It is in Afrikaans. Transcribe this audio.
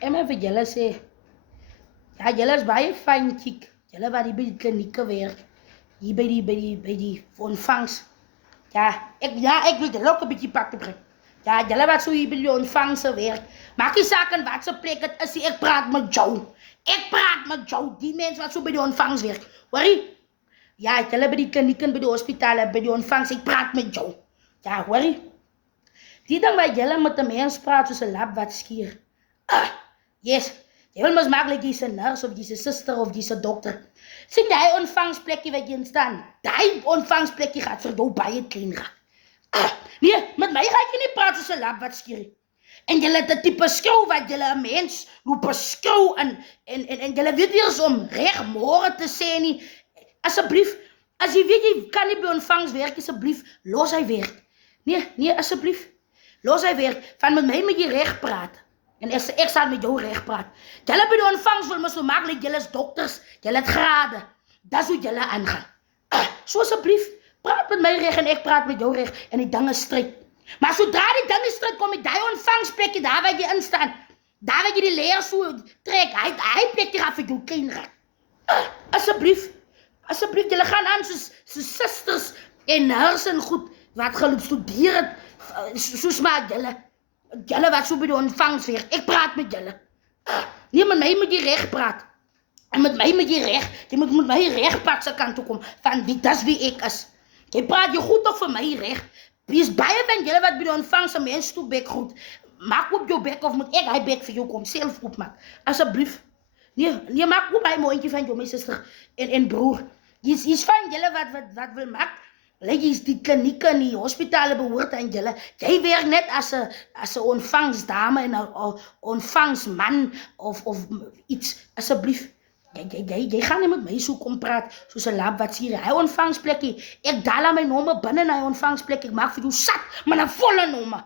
En my vir julle sê, ja, julle is baie fyn chick. Julle wat hier by die klinieke werk, hier by die ontvangs. Ja, ek wil julle ook 'n bietjie pak te bring. Ja, julle wat so hier by die ontvangse werk, maak nie saak in wat se plek het is, ek praat met jou. Ek praat met jou, die mense wat so by die ontvangs werk. Hoorie? Ja, julle by die kliniek en by die hospitale, by die ontvangs, ek praat met jou. Ja, hoorie? Die ding waar julle met 'n mens praat soos 'n lap wat skier. Yes. Jy wil mos maak like jy's 'n nurse of jy's 'n suster of jy's 'n dokter. Sien daai ontvangsplekkie wat jy in staan. Daai ontvangsplekkie gaan vir jou baie klein raak. Nee, met my gaan jy nie praat soos 'n lap wat skier nie. En julle het 'n tipe skrou wat julle 'n mens loop beskou en julle weet nie eens om reg môre te sê nie. Asseblief, as jy weet jy kan nie by ontvangs werk, asseblief los hy werk. Nee, asseblief. Los hy werk. Van met my moet jy reg praat. En ek sal met jou reg praat. Julle by die ontvangs wil mos so maak like julle is dokters, julle het grade. Dis hoe julle aangaan. So asseblief, praat met my reg en ek praat met jou reg en die ding is stryd. Maar sodra die ding is stryd, kom die ontvangsplekkie daar waar jy instaan. Daar waar jy die leer so trek, hy plekkie gaan vir jou klein raak. Asseblief, julle gaan aan soos sisters en nurse en goed wat geloop studeer het, soos maar julle wat so by die ontvangs werk, ek praat met julle. Nee, met my moet jy reg praat. En met my moet jy moet met my regpad se kant toe kom, van dis wie ek is. Jy praat jy goed toch vir my reg. Wees baie van julle wat by die ontvangs se mense toe bek goed. Maak op jou bek of moet ek hy bek vir jou kom, self opmaak. Asseblief. Nee, maak op hy moontjie van jou, my suster en broer. Jy's van julle wat wil maak. Jy is die klinieke en die hospitale behoort aan julle. Jy werk net as 'n ontvangsdame en 'n ontvangsman of iets. Asseblief. Jy gaan nie met my so kom praat soos 'n lap wat sê hy ontvangsplekkie. Ek daal aan my nommer binne in hy ontvangsplek. Ek maak vir jou sat met 'n volle nommer.